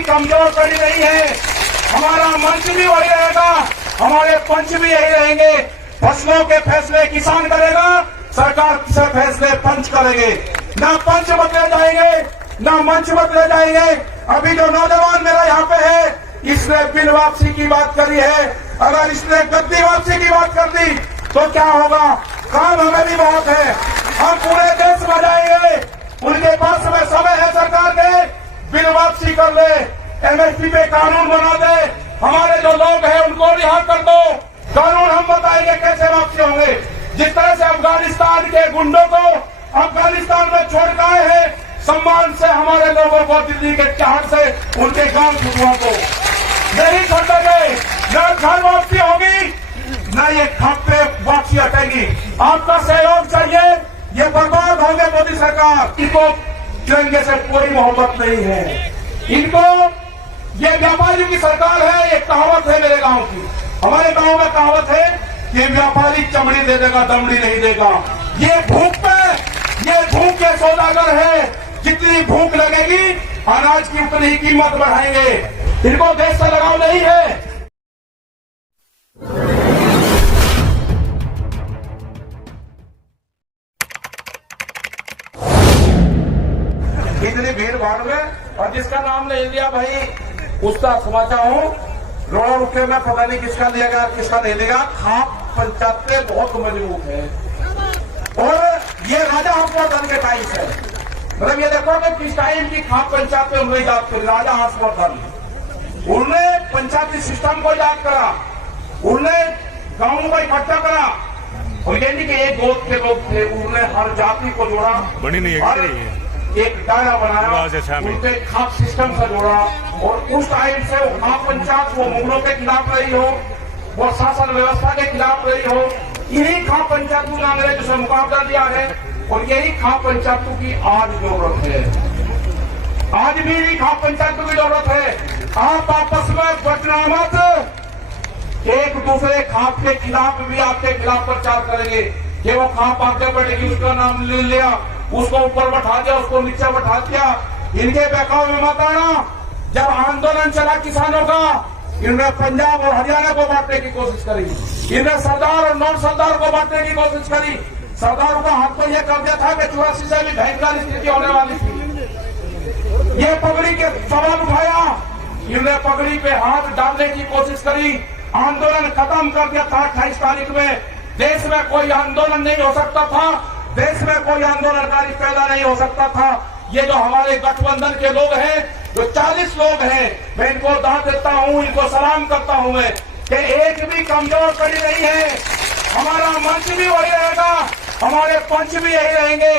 भी कमजोर पड़ी नहीं है। हमारा मंच भी वही रहेगा, हमारे पंच भी यही रहेंगे। फसलों के फैसले किसान करेगा, सरकार से फैसले पंच करेंगे। ना पंच बदले जाएंगे, ना मंच बदले जाएंगे। अभी जो नौजवान मेरा यहाँ पे है, इसने बिल वापसी की बात करी है। अगर इसने गद्दी वापसी की बात कर दी तो क्या होगा? काम हमें भी बहुत है, हम पूरे देश में जाएंगे। उनके पास में समय है, सरकार के बिल वापसी कर ले, एमएसपी पे कानून बना दे, हमारे जो लोग हैं उनको रिहा कर दो। कानून हम बताएंगे कैसे वापसी होंगे। जिस तरह से अफगानिस्तान के गुंडों को अफगानिस्तान में छोड़ के आए हैं, सम्मान से हमारे लोगों को दिल्ली के चाहत से उनके गांव छुटुओं को नहीं छोड़ेंगे। न घर वापसी होगी, न ये खाते वापसी हटेगी। आपका सहयोग चाहिए। ये बर्बाद होंगे मोदी सरकार। इनको तिरंगे से कोई मोहब्बत नहीं है। इनको ये व्यापारियों की सरकार है। एक कहावत है मेरे गांव की, हमारे गांव में कहावत है कि व्यापारी चमड़ी दे देगा, दमड़ी नहीं देगा। ये भूख के सौदागर है। जितनी भूख लगेगी अनाज की उतनी ही कीमत बढ़ाएंगे। इनको देश से लगाव नहीं है। इतनी भीड़ भाड़ में, और जिसका नाम ले लिया भाई उसका समझता हूं रोड़ा रुके में पता नहीं किसका लिएगा किसका नहीं लिएगा। खाप पंचायतें बहुत मजबूत है और ये राजा हर्षवर्धन के टाइम से, मतलब ये देखो कि किस टाइम की खाप पंचायत में उन्होंने याद करी। राजा हर्षवर्धन, उन्होंने पंचायती सिस्टम को याद करा, उन्होंने गांवों को इकट्ठा करा। और ये नहीं कि एक गोद के लोग थे, उन्होंने हर जाति को जोड़ा, बनी नहीं है, एक दायरा बनाया, उनके खाप सिस्टम से जोड़ा। और उस टाइम से वो खाप पंचायत वो मुगलों के खिलाफ रही हो, वो शासन व्यवस्था के खिलाफ रही हो, इन्हीं खाप पंचायतों ने अंग्रेजों से मुकाबला दिया है। और यही खाप पंचायतों की आज जरूरत है। आज भी इन्हीं खाप पंचायतों की जरूरत है। आप आपस में बचना मत। एक दूसरे खाप के खिलाफ भी आपके खिलाफ प्रचार करेंगे कि वो खाप आगे बढ़ेगी, उसका नाम ले लिया, उसको ऊपर बैठा दिया, उसको नीचे बैठा दिया। इनके बहकाव में मत आना। जब आंदोलन चला किसानों का, इन्होंने पंजाब और हरियाणा को बांटने की कोशिश करी, इन्होंने सरदार और नॉन सरदार को बांटने की कोशिश करी। सरदारों का हाथ तो यह कर दिया था कि 84 से भी भयंकर स्थिति होने वाली थी। ये पगड़ी के सवाल उठाया, इन्होंने पगड़ी पे हाथ डालने की कोशिश करी। आंदोलन खत्म कर दिया था 28 तारीख में। देश में कोई आंदोलन नहीं हो सकता था, देश में कोई आंदोलनकारी पैदा नहीं हो सकता था। ये जो हमारे गठबंधन के लोग हैं, जो 40 लोग हैं, मैं इनको दाद देता हूं, इनको सलाम करता हूं मैं कि एक भी कमजोर पड़ी नहीं है। हमारा मंच भी वही रहेगा, हमारे पंच भी यही रहेंगे।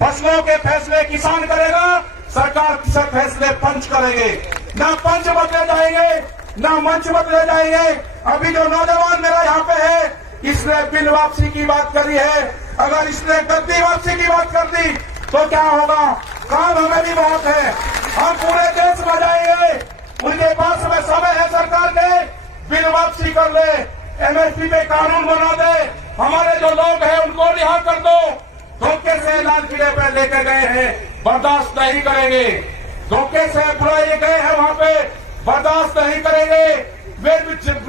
फसलों के फैसले किसान करेगा, सरकार से फैसले पंच करेंगे। ना पंच बदले जाएंगे, ना मंच बदले जाएंगे। अभी जो नौजवान मेरा यहाँ पे है, इसने बिल वापसी की बात करी है। अगर इसने गद्दी वापसी की बात कर दी तो क्या होगा? काम हमें भी बहुत है, हम पूरे देश में जाएंगे। उनके पास में समय है, सरकार के बिल वापसी कर ले, एमएसपी पे कानून बना दे, हमारे जो लोग हैं उनको रिहा कर दो। धोखे से लाल किले पे लेके गए हैं, बर्दाश्त नहीं करेंगे। धोखे से बुलाए गए हैं वहां पे, बर्दाश्त नहीं करेंगे। वे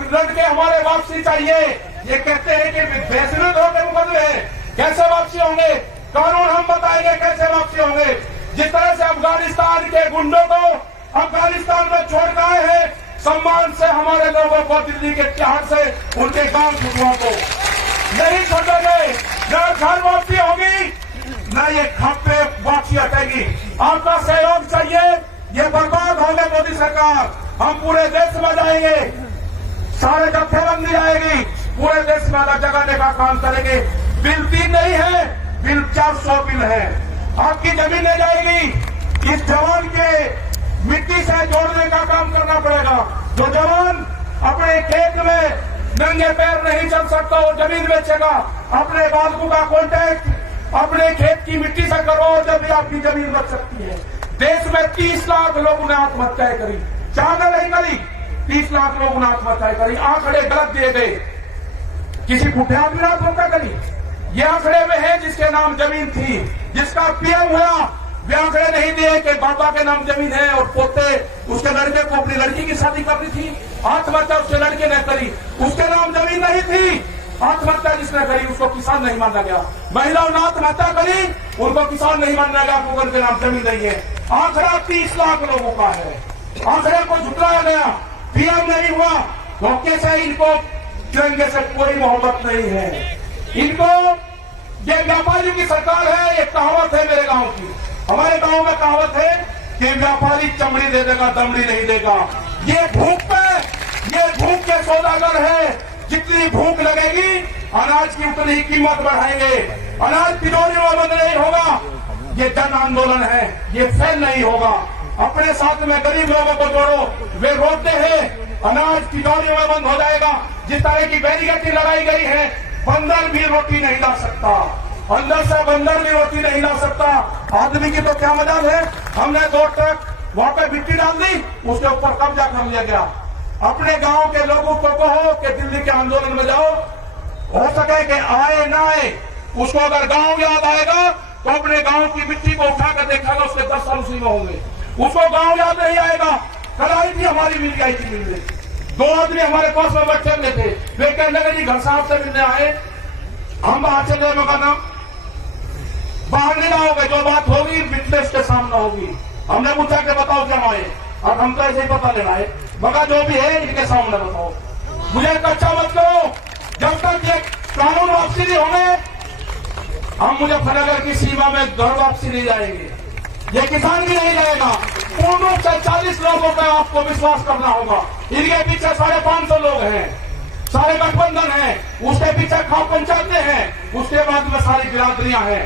लड़ के हमारे वापसी चाहिए। ये कहते हैं कि बेसुरे धोखे मुकदमे हैं, कैसे वापसी होंगे? कानून हम बताएंगे कैसे वापसी होंगे। जिस तरह से अफगानिस्तान के गुंडों को अफगानिस्तान में छोड़ के आए हैं, सम्मान से हमारे लोगों को दिल्ली के चाहत से उनके गांव छुटुओं को नहीं छोड़ेंगे। न घर वापसी होगी, न ये खाते वापसी हटेगी। आपका सहयोग चाहिए। ये बर्बाद होंगे मोदी सरकार। हम पूरे देश में जाएंगे, सारे जत्थेबंदी आएगी, पूरे देश में अलग जगाने का काम करेंगे। बिल 3 नहीं है, बिल 400 बिल है। आपकी जमीन ले जाएगी। इस जवान के मिट्टी से जोड़ने का काम करना पड़ेगा। जो जवान अपने खेत में नंगे पैर नहीं चल सकता, वो जमीन बेचेगा। अपने बालकों का कॉन्टैक्ट अपने खेत की मिट्टी से करो, जब भी आपकी जमीन बच सकती है। देश में 30 लाख लोगों ने आत्महत्याएं करी, चादर नहीं करी, 30 लाख लोगों ने आत्महत्याएं करी। आंकड़े गलत दिए गए, किसी पुठे आदमी ने आत्महत्या करी। ये आंकड़े में है जिसके नाम जमीन थी, जिसका पीएम हुआ, वे आंकड़े नहीं दिए कि बाबा के नाम जमीन है और पोते उसके लड़के लड़की की शादी करनी थी, आत्महत्या उसके लड़के ने करी, उसके नाम जमीन नहीं थी, आत्महत्या जिसने करी उसको किसान नहीं माना गया। महिलाओं ने आत्महत्या करी, उनको किसान नहीं माना गया, उनके नाम जमीन नहीं है। आंकड़ा 30 लाख लोगों का है, आंकड़े को झुटलाया गया, पीएम नहीं हुआ, धोखे से इनको तिरंगे से कोई मोहब्बत नहीं है। इनको ये व्यापारी की सरकार है। एक कहावत है मेरे गांव की, हमारे गांव में कहावत है कि व्यापारी चमड़ी दे देगा, दमड़ी नहीं देगा। ये भूख के सौदागर है, जितनी भूख लगेगी अनाज की उतनी ही कीमत बढ़ाएंगे। अनाज तिजोरी में बंद नहीं होगा, ये जन आंदोलन है, ये फेल नहीं होगा। अपने साथ में गरीब लोगों को जोड़ो, वे रोते हैं, अनाज तिजोरी में बंद हो जाएगा। जिस तरह की बैरिकेड लगाई गई है, बंदर भी रोटी नहीं ला सकता, अंदर से बंदर भी रोटी नहीं ला सकता। आदमी की तो क्या मजाल है, हमने 2 ट्रक वहां पे मिट्टी डाल दी, उसके ऊपर कब्जा कर लिया गया। अपने गांव के लोगों को कहो कि दिल्ली के आंदोलन में जाओ, हो सके कि आए ना आए, उसको अगर गांव याद आएगा तो अपने गांव की मिट्टी को उठाकर देखेगा, उसके 10 साल उसी में होंगे। उसको गांव याद नहीं आएगा। कल आई थी हमारी मिल गई थी, मिलने 2 आदमी हमारे पास में बैठे हुए थे, वे कहने लगे जी घर साहब से मिलने आए, हम बाहर चले गए। मकाना बाहर नहीं आओगे, जो बात होगी विटनेस के सामने होगी। हमने पूछा कि बताओ क्या आए, और हम तो ऐसे ही पता लेना है, मगर जो भी है इनके सामने बताओ। मुझे कच्चा मत करो, जब तक ये कानून वापसी नहीं होंगे हम मुजफ्फरनगर की सीमा में घर वापसी नहीं जाएंगे, ये किसान भी नहीं जाएगा। पूर्ण रूप से 40 लोगों का आपको विश्वास करना होगा। इनके पीछे 550 लोग हैं, सारे गठबंधन हैं, उसके पीछे खाप पंचायतें हैं, उसके बाद में सारी बिरादरियां हैं,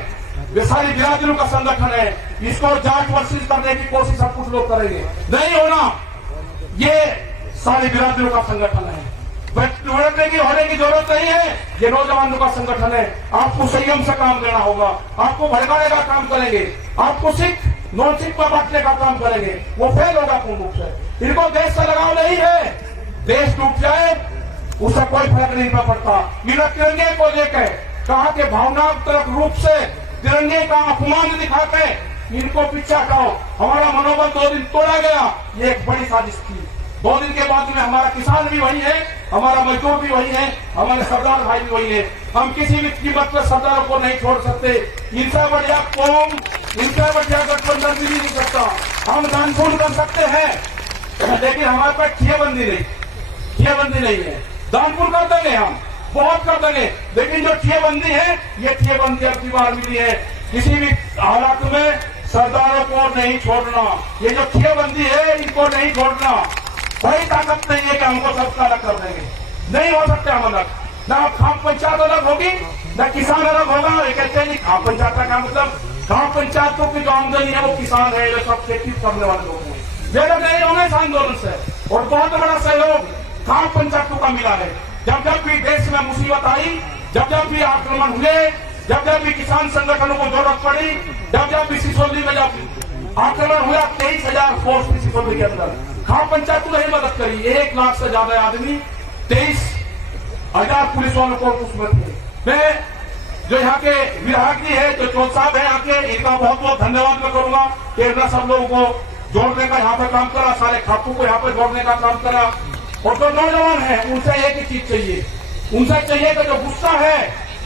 वे सारी बिरादरियों का संगठन है। इसको जांच वर्षित करने की कोशिश सब कुछ लोग करेंगे, नहीं होना। ये सारी बिरादरियों का संगठन है, लड़ने की होने की जरूरत नहीं है। ये नौजवानों का संगठन है, आपको संयम से काम लेना होगा, आपको भड़काने का काम करेंगे, आपको सिख नॉन सिख पर बांटने का काम करेंगे, वो फेल होगा पूर्ण रूप से। इनको देश से लगाव नहीं है, देश टूट जाए उससे कोई फर्क नहीं पड़ता। इन्हें तिरंगे को लेकर कहा कि भावनात्मक रूप से तिरंगे का अपमान दिखाते इनको पीछे हटाओ। हमारा मनोबल 2 दिन तोड़ा गया, ये एक बड़ी साजिश थी। 2 दिन के बाद में हमारा किसान भी वही है, हमारा मजदूर भी वही है, हमारे सरदार भाई भी वही है। हम किसी भी कीमत पर सरदारों को नहीं छोड़ सकते। इनसे बढ़िया कौम, इनसे बढ़िया गठबंधन भी नहीं सकता। हम दानपुर कर सकते हैं, लेकिन हमारे पास ठियाबंदी नहीं है। दानपुर कर देंगे, हम बहुत कर देंगे, लेकिन जो ठियाबंदी है, ये ठियाबंदी अब की बार मिली है। किसी भी हालात में सरदारों को नहीं छोड़ना, ये जो ठियाबंदी है इनको नहीं छोड़ना। कोई ताकत नहीं है कि हमको सबका अलग कर देंगे, नहीं हो सकते हम अलग। न खाप पंचायत अलग होगी, न किसान अलग होगा। ये कहते हैं नहीं खाप पंचायत का मतलब खाप पंचायतों की जो आमदनी है वो किसान है, ये सब खेती करने वाले लोग हैं, वे लोग नहीं होंगे इस आंदोलन से। और बहुत बड़ा सहयोग खाप पंचायतों का मिला है। जब जब भी देश में मुसीबत आई, जब जब भी आक्रमण हुए, जब जब भी किसान संगठनों को जरूरत पड़ी, जब जब भी सिसोली में जब आक्रमण हुआ, 23,000 फोर्स थी सिसोली के अंदर, खाप पंचायतों ने मदद करी। 1 लाख से ज्यादा आदमी, 23,000 पुलिस वालों को उसमें थे। मैं जो यहाँ के विधायक जी है, जो चौथ साहब है आके, इनका बहुत बहुत धन्यवाद मैं करूंगा कि इतना सब लोगों को जोड़ने का यहाँ पे काम करा, सारे खापों को यहाँ पे जोड़ने का काम करा। और जो नौजवान है उनसे एक ही चीज चाहिए, उनसे चाहिए कि जो गुस्सा है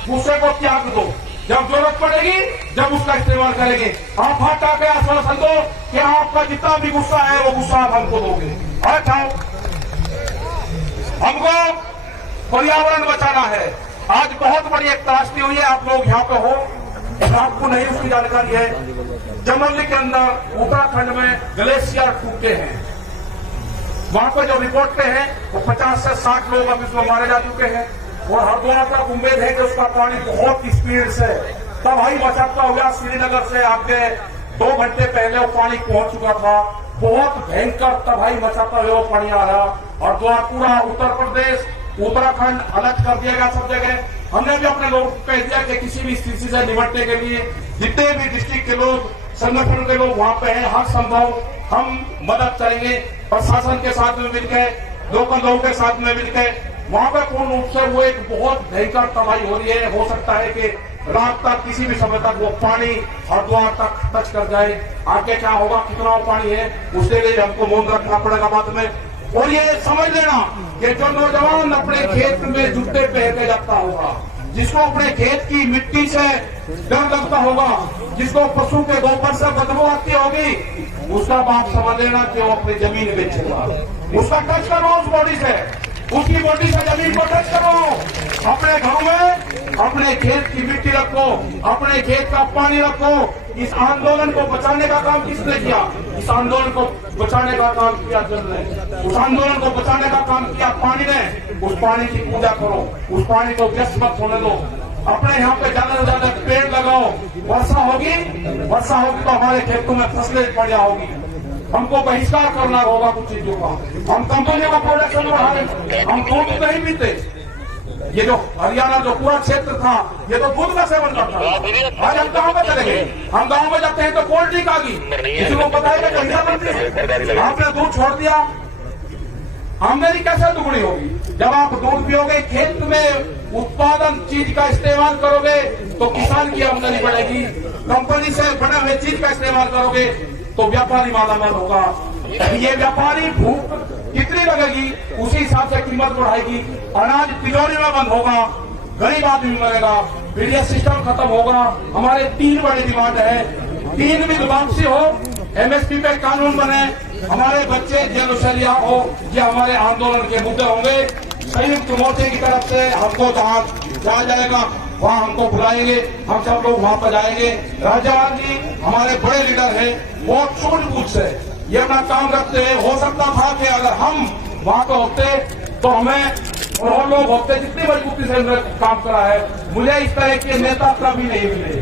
गुस्से को त्याग दो, जब जरूरत पड़ेगी जब उसका इस्तेमाल करेंगे। आप हाथ आके आश्वासन दो कि आपका जितना भी गुस्सा है वो गुस्सा आप हमको दोगे। अच्छा, हमको पर्यावरण बचाना है। आज बहुत बड़ी एक त्रासदी हुई है, आप लोग यहाँ पे हो, आपको नहीं उसकी जानकारी है। चमोली के अंदर उत्तराखंड में ग्लेशियर टूटे हैं, वहां पर जो रिपोर्ट पे है वो 50 से 60 लोग अब इसमें मारे जा चुके हैं। और हरिद्वार तक उम्मीद है कि उसका पानी बहुत स्पीड से तबाही मचाता हुआ श्रीनगर से आगे 2 घंटे पहले वो पानी पहुंच चुका था। बहुत भयंकर तबाही मचाता हुआ वो पानी आ रहा। और पूरा उत्तर प्रदेश उत्तराखंड अलर्ट कर दिया गया सब जगह। हमने भी अपने लोगों को कह दिया कि किसी भी स्थिति से निपटने के लिए जितने भी डिस्ट्रिक्ट के लोग, संगठन के लोग वहां पे हैं, हर संभव हम मदद करेंगे। प्रशासन के साथ में मिलकर, लोकल लोगों के साथ में मिलकर वहां पर पूर्ण रूप से वो एक बहुत भयंकर तबाही हो रही है। हो सकता है कि रात तक किसी भी समय तक वो पानी हरिद्वार तक टच कर जाए। आगे क्या होगा, कितना वो पानी है, उसके लिए हमको मौन रखना पड़ेगा बाद में। और ये समझ लेना कि जो नौजवान अपने खेत में जूते पहन के जाता होगा, जिसको अपने खेत की मिट्टी से डर लगता होगा, जिसको पशु के गोबर से बदबू आती होगी, उसका बाप समझ लेना कि वो अपनी जमीन बेचेगा। उसका टच करो उस बॉडी से, उसकी बॉडी से जमीन को टच करो। अपने घरों में अपने खेत की मिट्टी रखो, अपने खेत का पानी रखो। इस आंदोलन को बचाने का काम किसने किया? इस आंदोलन को बचाने का काम किया जल ने, उस आंदोलन को बचाने का काम किया पानी ने। उस पानी की पूजा करो, उस पानी को व्यस्त मत होने दो। अपने यहाँ पे ज्यादा से ज्यादा पेड़ लगाओ। वर्षा होगी तो हमारे खेतों में फसलें बढ़िया होगी। हमको बहिष्कार करना होगा कुछ चीजों का। हम कंपनियों का प्रोडक्शन बढ़ाएं। हम दूध नहीं पीते। ये जो हरियाणा जो पूरा क्षेत्र था, ये तो दूध का सेवन करता था। आज हम गाँव में चले गए, हम गाँव में जाते हैं तो कोल्ड ड्रिंक आ गई। किसी को पता है कि कहीं बनती है? आपने दूध छोड़ दिया, आमदनी कैसे दुगनी होगी? जब आप दूध पियोगे, खेत में उत्पादन चीज का इस्तेमाल करोगे तो किसान की आमदनी बढ़ेगी। कंपनी से बने हुए चीज का इस्तेमाल करोगे तो व्यापारी मालामाल होगा। ये व्यापारी भूख कितनी लगेगी उसी हिसाब से कीमत बढ़ाएगी। अनाज तिजोरी में बंद होगा, गरीब आदमी मरेगा, फिर यह सिस्टम खत्म होगा। हमारे 3 बड़ी डिमांड है। 3 भी वापसी हो, एमएसपी पे कानून बने, हमारे बच्चे जेल से रिहा हो। ये हमारे आंदोलन के मुद्दे होंगे। संयुक्त मोर्चे की तरफ से हमको जहाँ जाया जाएगा वहाँ हमको बुलाएंगे, हम सब लोग वहाँ पर जाएंगे। राज्यपाल जी हमारे बड़े लीडर हैं, बहुत सूझबूझ से ये अपना काम करते हैं। हो सकता था कि अगर हम वहाँ पे होते तो हमें और लोग होते जितनी मजबूती से उन्होंने काम करा है। मुझे इस तरह के नेता कभी नहीं मिले।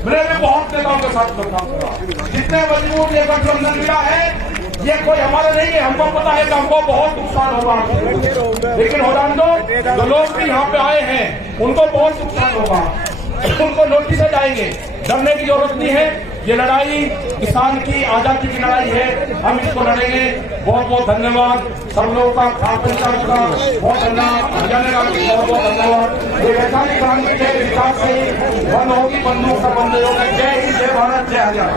मेरे भी बहुत नेताओं के साथ काम करा, जितने मजबूत ये गठबंधन मिला है ये कोई हमारा नहीं है। हमको पता है कि हमको बहुत नुकसान होगा, लेकिन हो जान दो। जो लोग भी यहाँ पे आए हैं उनको बहुत नुकसान होगा, उनको नोटिस जाएंगे। डरने की जरूरत नहीं है। ये लड़ाई किसान की आजादी की लड़ाई है, हम इसको लड़ेंगे। बहुत बहुत धन्यवाद सब लोगों का, खास पंचायत का बहुत धन्यवाद, हरियाणा का बहुत बहुत धन्यवाद। ये वैशाली क्रांति के विकास से बंद होगी, बंदूक का बंद होगा। जय हिंद, जय भारत, जय हरियाणा।